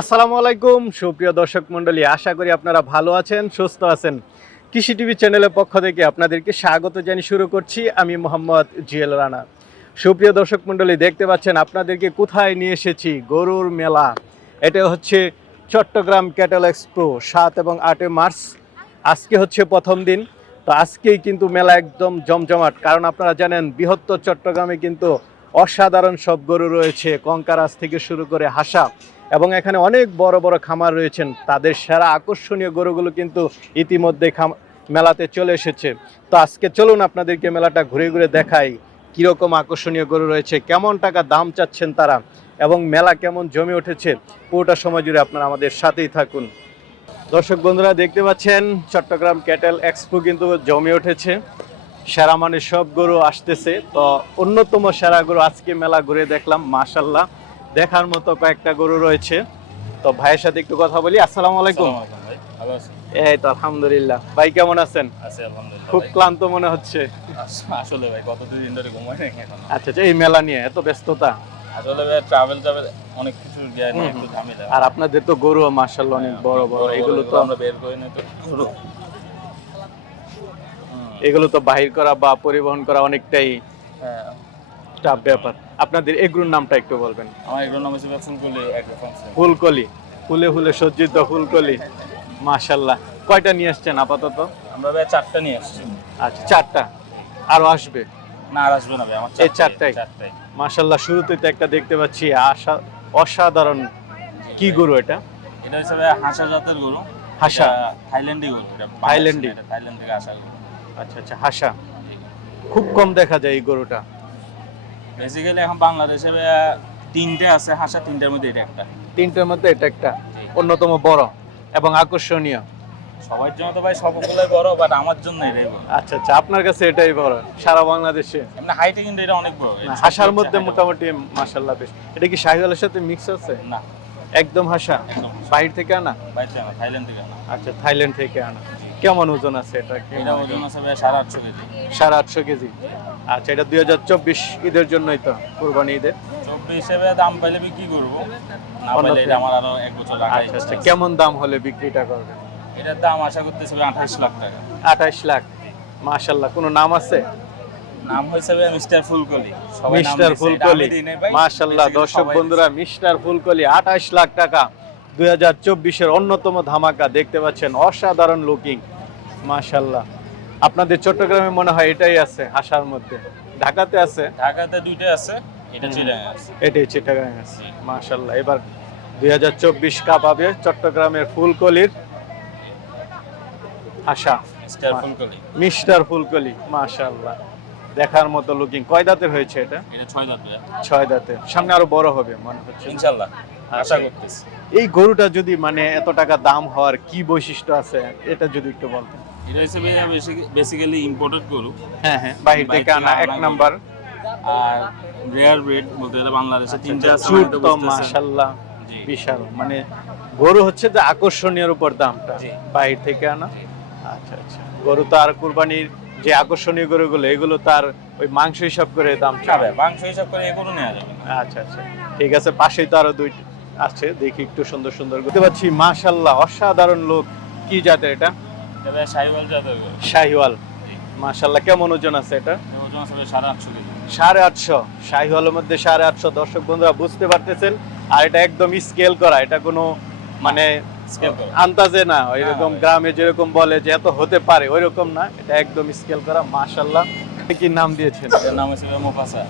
আসসালামু আলাইকুম, সুপ্রিয় দর্শক মণ্ডলী, আশা করি আপনারা ভালো আছেন, সুস্থ আছেন। কৃষি টিভি চ্যানেলের পক্ষ থেকে আপনাদেরকে স্বাগত জানিয়ে শুরু করছি। আমি মোহাম্মদ জিএল রানা। সুপ্রিয় দর্শক মণ্ডলী, দেখতে পাচ্ছেন আপনাদেরকে কোথায় নিয়ে এসেছি? গরুর মেলা। এটা হচ্ছে চট্টগ্রাম ক্যাটেল এক্সপো সাত এবং আটে মার্চ। আজকে হচ্ছে প্রথম দিন। তো আজকেই কিন্তু মেলা একদম জমজমাট। কারণ আপনারা জানেন, বৃহত্তর চট্টগ্রামে কিন্তু অসাধারণ সব গরু রয়েছে। কঙ্কারাজ থেকে শুরু করে হাসা। এবং এখানে অনেক বড় বড় খামার রয়েছেন। তাদের সেরা আকর্ষণীয় গরুগুলো কিন্তু ইতিমধ্যে মেলাতে চলে এসেছে। তো আজকে চলুন আপনাদেরকে মেলাটা ঘুরে ঘুরে দেখাই, কীরকম আকর্ষণীয় গরু রয়েছে, কেমন টাকা দাম চাচ্ছেন তারা, এবং মেলা কেমন জমে উঠেছে, পুরোটা সময় জুড়ে আপনারা আমাদের সাথেই থাকুন। দর্শক বন্ধুরা, দেখতে পাচ্ছেন, চট্টগ্রাম ক্যাটেল এক্সপো কিন্তু জমে উঠেছে। সেরা মানে সব গরু আসতেছে। তো অন্যতম সেরা গরু আজকে মেলা ঘুরে দেখলাম মাশাল্লাহ দেখার মতো কয়েকটা গরু রয়েছে। তো ভাইয়ের সাথে একটু কথা বলি। আসসালামু আলাইকুম। ভাই এই তো আলহামদুলিল্লাহ। ভাই কেমন আছেন? খুব ক্লান্ত মনে হচ্ছে। আসলে ভাই দুই দিন ধরে ঘুমাই আচ্ছা আচ্ছা এই মেলা নিয়ে এত ব্যস্ততা। আসলে ভাই ট্রাভেল ট্রাভেল অনেক কিছু একটু ঝামেলা। আর আপনাদের তো গরু মাশাল্লাহ অনেক বড় বড়। এগুলো তো আমরা বের করি না তো। এগুলো তো বাহির করা বা পরিবহন করা অনেকটাই হ্যাঁ, টাফ ব্যাপার। আপনাদের এগুলোর নামটা একটু বলবেন। আমার এগুলো নাম হচ্ছে ফুলকলি ফুলকলি। ফুলে ফুলে সজ্জিত ফুলকলি। মাশাল্লাহ। কয়টা নিয়ে আসছেন আপাতত? আমরা ভাই চারটা নিয়ে আসছি। আচ্ছা চারটা। আরও আসবে? না আর আসবে না ভাই আমার এই চারটাই? মাশাল্লাহ শুরুতে তো একটা দেখতে পাচ্ছি আশা অসাধারণ। কি গরু এটা? এটা হচ্ছে ভাই হাসা জাতের গরু। হাসা। থাইল্যান্ডি গরু এটা থাইল্যান্ডি? থাইল্যান্ড থেকে আসা গরু। আচ্ছা আচ্ছা হাসা। খুব কম দেখা যায় এই গরুটা। বেসিক্যালি এখন বাংলাদেশে তিনটে আছে হাসা তিনটার মধ্যে এটা একটা। তিনটার মধ্যে এটা একটা। অন্যতম বড় এবং আকর্ষণীয়। সবার জন্য তো ভাই সবগুলোই বড় বাট আমার জন্য এটাই বড়। আচ্ছা আচ্ছা আপনার কাছে এটাই বড় সারা বাংলাদেশে। এমনি হাইটে কিন্তু এটা অনেক বড় হাসার মধ্যে মোটামুটি মাশাল্লাহ বেশ। এটা কি শাহিওয়ালের সাথে মিক্স আছে? না। একদম হাসা। বাহির থেকে আনা? বাইরে না থাইল্যান্ড থেকে না আচ্ছা থাইল্যান্ড থেকে আনা। কেমন ওজন আছে এটা? এটা ওজন? আছে ভাই সাড়ে আটশো কেজি। সাড়ে আটশো কেজি। আচ্ছা এটা দুই হাজার চব্বিশ ঈদের জন্যই তো কোরবানি ঈদের। চব্বিশ হিসেবে দাম পাইলে বিক্রি করব। না পাইলে এটা আমার আরও এক বছর আচ্ছা আচ্ছা কেমন দাম হলে বিক্রিটা করবেন? এটার দাম আশা করতেছি ভাই আঠাইশ লাখ টাকা। আঠাইশ লাখ। মাশাল্লাহ কোনো নাম আছে? নাম হয়েছে মিস্টার ফুলকলি। মিস্টার ফুলকলি। মাশাল্লাহ দর্শক বন্ধুরা মিস্টার ফুলকলি আঠাইশ লাখ টাকা। দুই হাজার চব্বিশের অন্যতম ধামাকা দেখতে পাচ্ছেন অসাধারণ লুকিং মাশাল্লাহ আপনাদের চট্টগ্রামে মনে হয় এটাই আছে হাসার মধ্যে। ঢাকাতে আছে? ঢাকাতে দুইটা আছে এটা চিটাগাং আছে। এটাই চিটাগাং আছে মাশাল্লাহ এবার দুই হাজার চব্বিশ কাপ হবে চট্টগ্রামের ফুলকলির হাসা। মিস্টার ফুলকলি। মিস্টার ফুলকলি মাশাল্লাহ দেখার মতো লুকিং কয় দাঁতের হয়েছে এটা? এটা ছয় দাঁত ছয় দাঁতের। সামনে আরও বড় হবে মনে হচ্ছে। আচ্ছা। আশা করতেছি। এই গরুটা যদি মানে এত টাকা দাম হওয়ার কি বৈশিষ্ট্য আছে এটা যদি একটু বলতেন। এটা হচ্ছে ভাইয়া বেসিক্যালি ইম্পোর্টেড গরু। হ্যাঁ হ্যাঁ থেকে আনা এক নাম্বার। আর রেয়ার ব্রিড বলতে গেলে বাংলাদেশে তিনটা আছে চুট হয়তো তো বুঝতেছেন। মাশাল্লাহ জি। বিশাল। মানে গরু হচ্ছে যে আকর্ষণীয় উপর দামটা। বাহির থেকে আনা। আচ্ছা আচ্ছা। গরু তো আর কুরবানির যে আকর্ষণীয় গরুগুলো এগুলো তার ওই মাংস হিসাব করে দাম চাবে মাংস হিসাব করে এ গরু নেওয়া যাবে আচ্ছা আচ্ছা। ঠিক আছে পাশেই তো আরও দুইটা আছে দেখি একটু সুন্দর সুন্দর। দেখতে পাচ্ছি মাশাল্লাহ অসাধারণ লোক। কি জাতের এটা? শাহিওয়াল মাশাল্লাহ কেমন ওজন আছে এটা? ওজন আছে সাড়ে আটশো সাড়ে আটশো। শাহিওয়ালের মধ্যে সাড়ে আটশো। দর্শক বন্ধুরা বুঝতে পারতেছেন? আর এটা একদম স্কেল করা এটা কোনো মানে। আন্তাজে না এরকম গ্রামে যেরকম বলে যে এত হতে পারে ওই রকম না। এটা একদম স্কেল করা মাশাল্লাহ কি নাম দিয়েছেন? এর নাম হচ্ছে মুফাসা।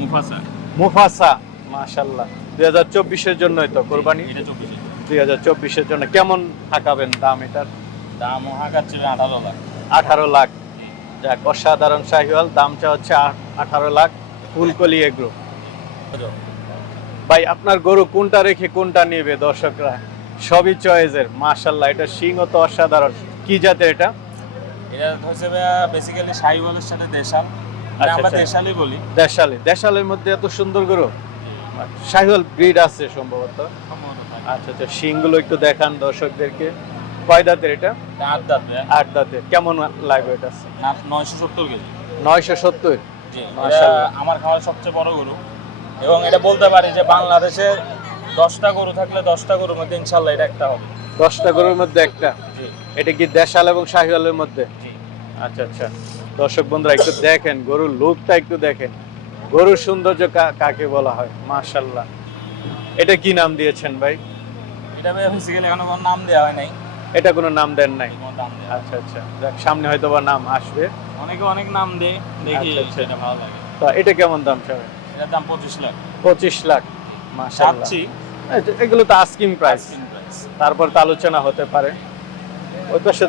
মুফাসা। মুফাসা মাশাল্লাহ দুই হাজার চব্বিশের জন্যই তো কোরবানি। এটা চব্বিশে দুই হাজার চব্বিশের জন্য কেমন থাকাবেন দাম এটার? দাম হাঁকাচ্ছে ভাই আঠারো লাখ। আঠারো লাখ। যাক অসাধারণ শাহিওয়াল দামটা হচ্ছে আঠারো লাখ। ফুলকলি এগ্রো। ভাই আপনার গরু কোনটা রেখে কোনটা নেবে দর্শকরা? সবই চয়েসের মাশাল্লাহ এটা সিংহ তো অসাধারণ। কি জাতের এটা? এটা হচ্ছে বেসিক্যালি সাহিওয়ালের সাথে দেশাল। এটা আচ্ছা, আমরা আচ্ছা। দেশালই বলি। দেশালে দেশালের মধ্যে এত সুন্দর গরু? শাহিওয়াল ব্রিড আছে সম্ভবত। আচ্ছা আচ্ছা শিংগুলো একটু দেখান দর্শকদেরকে। কয় দাঁতের এটা? আট দাঁত আট দাঁতের। কেমন লাগবে এটা? নয়শো সত্তর কেজি। নয়শো সত্তর। আমার খাওয়ার সবচেয়ে বড় গরু। এবং এটা বলতে পারি যে বাংলাদেশের দশটা গরু থাকলে দশটা গরুর মধ্যে ইনশাল্লাহ এটা একটা হবে। দশটা গরুর মধ্যে একটা? এটা কি দেশাল এবং শাহিওয়ালের মধ্যে? জি। আচ্ছা আচ্ছা। দর্শক বন্ধুরা একটু দেখেন গরুর লুকটা একটু দেখেন। গরুর সৌন্দর্য কাকে বলা হয়? মাশাল্লাহ এটা কি নাম দিয়েছেন ভাই? এটা বেসিক্যালি এখনও কোনো নাম দেওয়া হয় নাই। এটা কোনো নাম দেন নাই? আচ্ছা আচ্ছা। যাক, সামনে হয়তো বা নাম আসবে। অনেকে অনেক নাম দেয় দেখি আচ্ছা, আচ্ছা। সেটা ভালো লাগে। তো এটা কেমন দাম সবাই এটার দাম পঁচিশ লাখ। পঁচিশ লাখ মাশাআল্লাহ। এগুলো তো আস্কিং প্রাইস তারপর তো আলোচনা হতে পারে। ওই পাশে